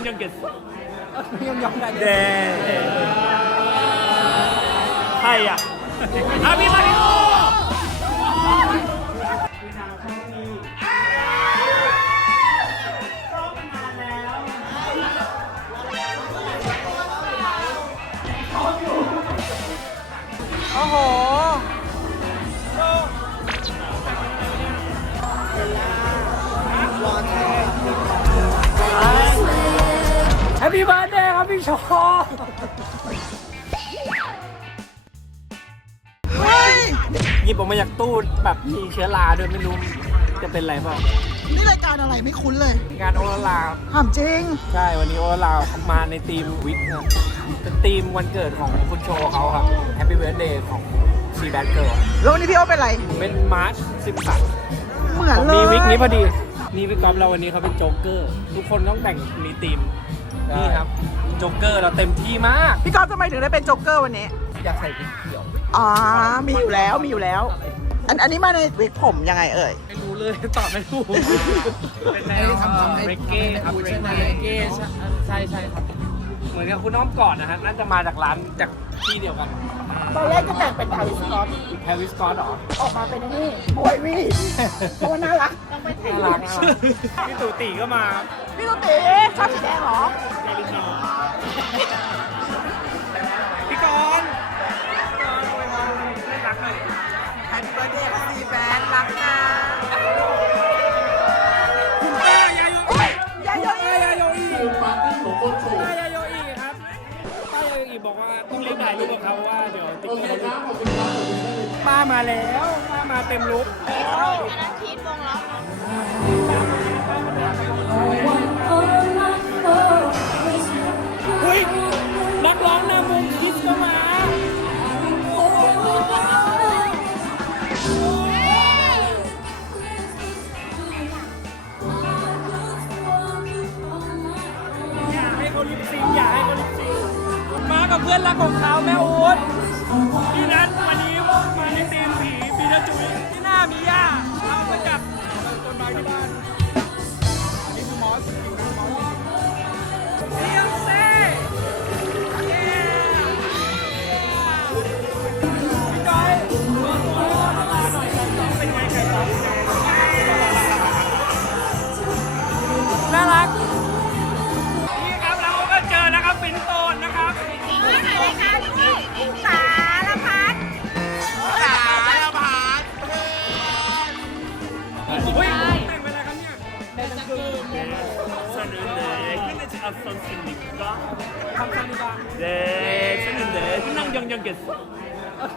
경영연겠어? 경영연관. 어, 네. 네. 하야. 아비마리노! 어허. ปปี้เบิร์ดเดย์ครับพี่โชว์เฮ้ยหยิบออกมาจากตู้แบบมีเชื้อราด้วยไม่รู้จะเป็นอะไรเปล่านี่รายการอะไรไม่คุ้นเลยงานโอลาลาถามจริง ใช่วันนี้โอลาลามาในทีมวิกครับเป็นทีมวันเกิดของคุณโชว์เขาครับแฮปปี้เบิร์ดเดย์ของซีแบดเกิร์ลแล้ววันนี้พี่โอเป็นไร เป็นมาร์ชสิบสามเหมือนเลยมีวิกนี้พอดี นี่พี่ก๊อฟเราวันนี้เขาเป็นโจ๊กเกอร์ ทุกคนต้องแต่งมีธีม นี่ครับโจ๊กเกอร์เราเต็มที่มาก พี่กอล์ฟทำไมถึงได้เป็นโจ๊กเกอร์วันนี้ อยากใส่เป็นเขียว อ๋อ มีอยู่แล้ว มีอยู่แล้ว อันอันนี้มาในวิกผมยังไงเอ่ย ไม่รู้เลยตอบไม่ถูก เป็นแนวเรเก้ครับเรเก้ใช่ใช่ครับ เหมือนกับคุณน้อมก่อนนะฮะ น่าจะมาจากร้านจากที่เดียวกัน ตอนแรกก็แต่งเป็นทาวิสกอตแพรวิสกอตหรอ ออกมาเป็นนี่บอยวีเพราะว่าน่ารัก ต้องไปถ่ายน่ารักน่ารักพี่ตู่ตีก็มา พี่ตุ๊ตีชอบสีแดงเหรอ พี่กรณ์ไม่รักเลยแฮปปี้เบิร์ดเดย์ค่ะซีแฟนรักนะคุณป้ายาโยอียายโยป้ายาโยอีป้ายาโยอีครับป้ายาโยอีบอกว่าต้องรีบถ่ายรูปกับเขาว่าเดี๋ยวติดป้ามาแล้วป้ามาเต็มลุกเลิปซิงอย่าให้เขาลิปซิงมากับเพื่อนรักของเขาแม่อู๊ดพี่นัทวันนี้มาในทีมผีปีนาจุยที่หน้ามีย่าเอามาจากต้นไม้ที่บ้าน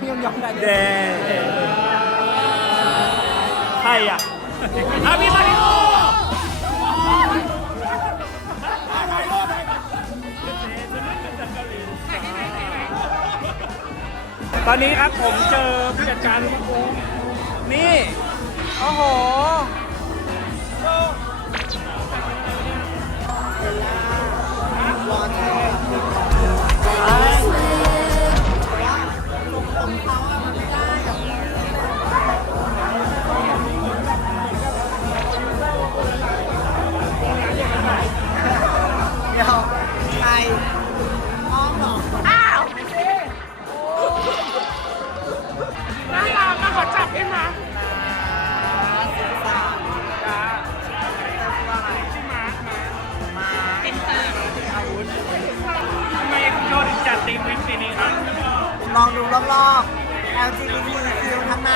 พี่ยองยองได้เด้ใครอ่อาพี่าริตอนนี้ครับผมเจอผู้จัดการนี่ โอ้โห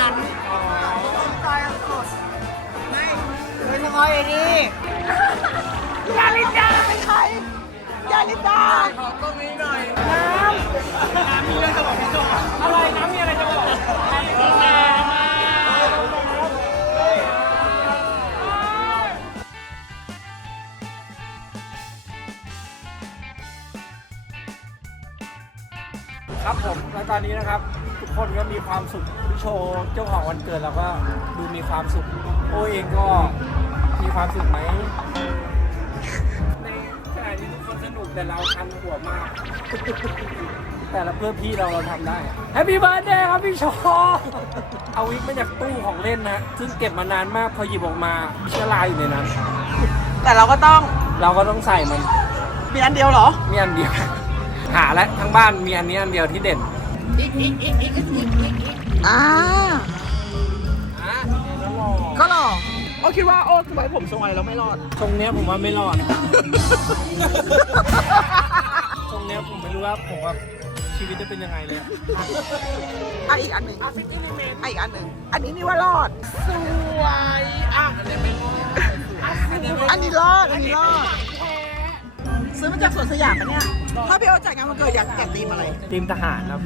ทั้งนั้นต้องจอยสุดไม่โดยเฉพาะไอ้นี่ยาลินดาเป็นใครยาลินดาขอกล้องนี้หน่อย น้ำ น้ำมีเรื่องจะบอกพี่โจอะไรน้ำมีอะไรจะบอกครับผมแล้วตอนนี้นะครับทุก คนก็มีความสุขพี่โชว์เจ้าของวันเกิดแล้วก็ดูมีความสุข โอเองก็มีความสุขไหมในขณะที่ทุกคนสนุกแต่เราคันหัวมาก แต่ละเพื่อพี่เราเราทำได้แฮปปี้เบิร์ดเดย์ครับพี่โชว์เอาวิกมาจากตู้ของเล่นนะ ซึ่งเก็บมานานมากพอหยิบออกมาเชื้อราอยู่ในนั้น แต่เราก็ต้องเราก็ต้องใส่มัน มีอันเดียวเหรอ มีอันเดียว หาแล้วทั้งบ้านมีอันนี้อันเดียวที่เด่น อ่าอะแล้วหล่อก็หรอโอ้คิดว่าโอ้ทำไมผมทรงอะไรแล้วไม่รอดทรงเนี้ยผมว่าไม่รอดทรงเนี้ยผมไม่รู้ว่าผมว่าชีวิตจะเป็นยังไงเลยอะอะอีกอันหนึ่งอะอีกอันหนึ่งอันนี้นี่ว่ารอด สวยอะอันนี้รอดอันนี้รอดซื้อมาจากสวนสยามปะเนี่ยถ้าพี่โอจ่ายงานวันเกิดอยากอยากตีมอะไรทีมทหารครับ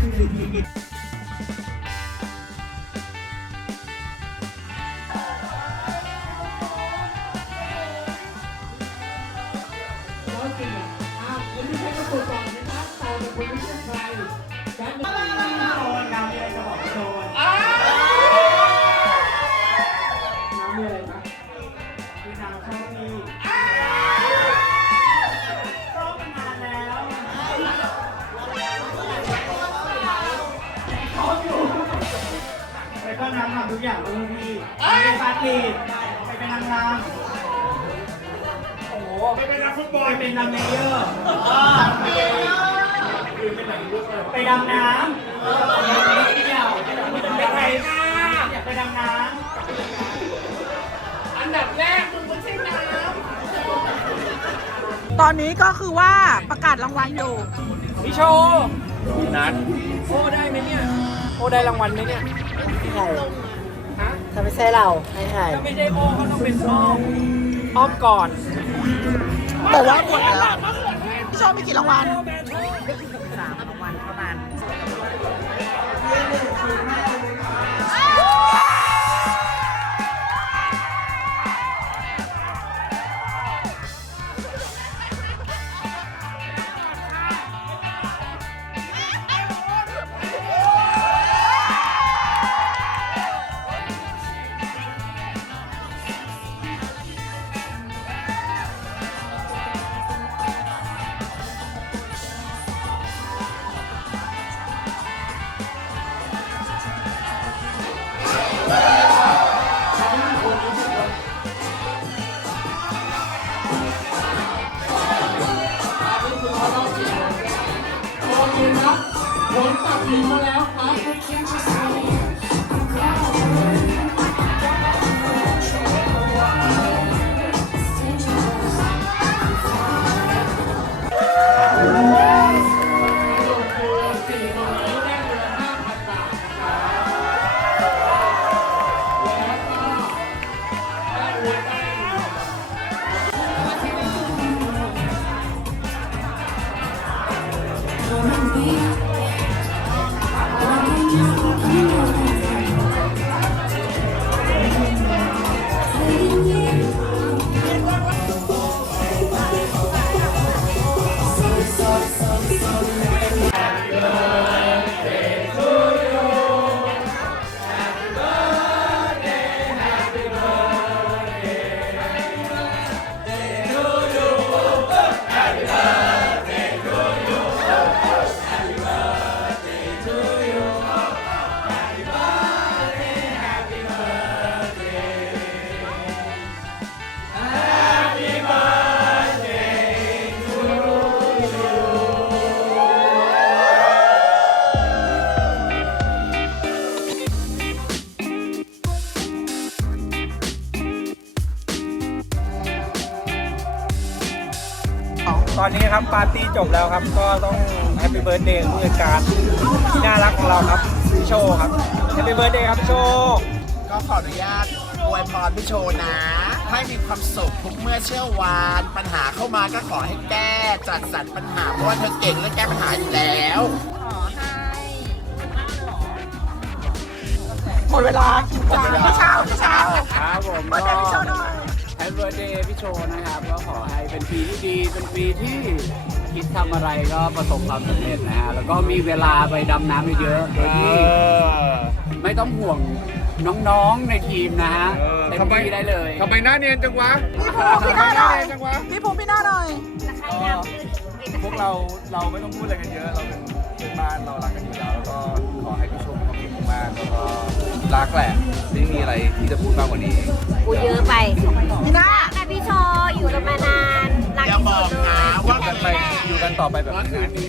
C'est pas bon. ทำทุกอย่างเพื่อพี่ไปปาร์ตี้ไปเป็นนางรำโอ้โหไปเป็นนักฟุตบอลไปเป็นนักเลเยอร์ไปดำน้ำไปเที่ยวไปไทยหน้าไปดำน้ำอันดับแรกมึงไม่ใช่น้ำตอนนี้ก็คือว่าประกาศรางวัลอยู่พี่โชว์นัดโอ้ได้ไหมเนี่ยโอ้ได้รางวัลไหมเนี่ยใช่ฮะถ้าไม่ใช่เราให้ใครถ้าไม่ใช่โอ้ก็ต้องเป็นอ้อมอ้อมก่อน แต่ว่าหมดแล้วพี่ชอบมีกี่รางวัลสาม 얼마나 ตอนนี้ครับปาร์ตี้จบแล้วครับ ก็ต้องแฮปปี้เบิร์ดเดย์ผู้จัดการที่น่ารักของเราครับพี่โชว์ครับแฮปปี้เบิร์ดเดย์ครับพี่โชว์ก็ขออนุญาตอวยพรพี่โชว์นะ ให้มีความสุขทุกเมื่อเชื่อวาน ปัญหาเข้ามาก็ขอให้แก้จัดสรรปัญหาเพราะว่าเธอเก่งเรื่องแก้ปัญหาอยู่แล้ว หมดเวลาจ้าพี่เช้าพี่เช้าครับผมมาก็เจอพี่โชว์หน่อย แฮปปี้เบิร์ดเดย์พี่โชว์นะครับ ก็ขอให้เป็นปีที่ดี เป็นปีที่คิดทำอะไรก็ประสบความสำเร็จนะฮะ แล้วก็มีเวลาไปดำน้ำเยอะๆโดยที่ไม่ต้องห่วงน้องๆในทีมนะฮะเต็มที่ได้เลยทำไมหน้าเนียนจังวะพี่ภูมิพี่หน้าหน่อยพี่ภูมิพี่หน้าหน่อยพวกเราเราไม่ต้องพูดอะไรกันเยอะ เราเป็นเพื่อนบ้านเรารักกันอยู่แล้วแล้วก็ากแล้วก็รักแหละไม่มีอะไรที่จะพูดมากกว่านี้กูเยอะไปรักนะพี่โชอยู่กันมานานรักอยาที่บสุอกดเลนะย ว่าอยู่กันไปอยู่กันต่อไปแบบนี้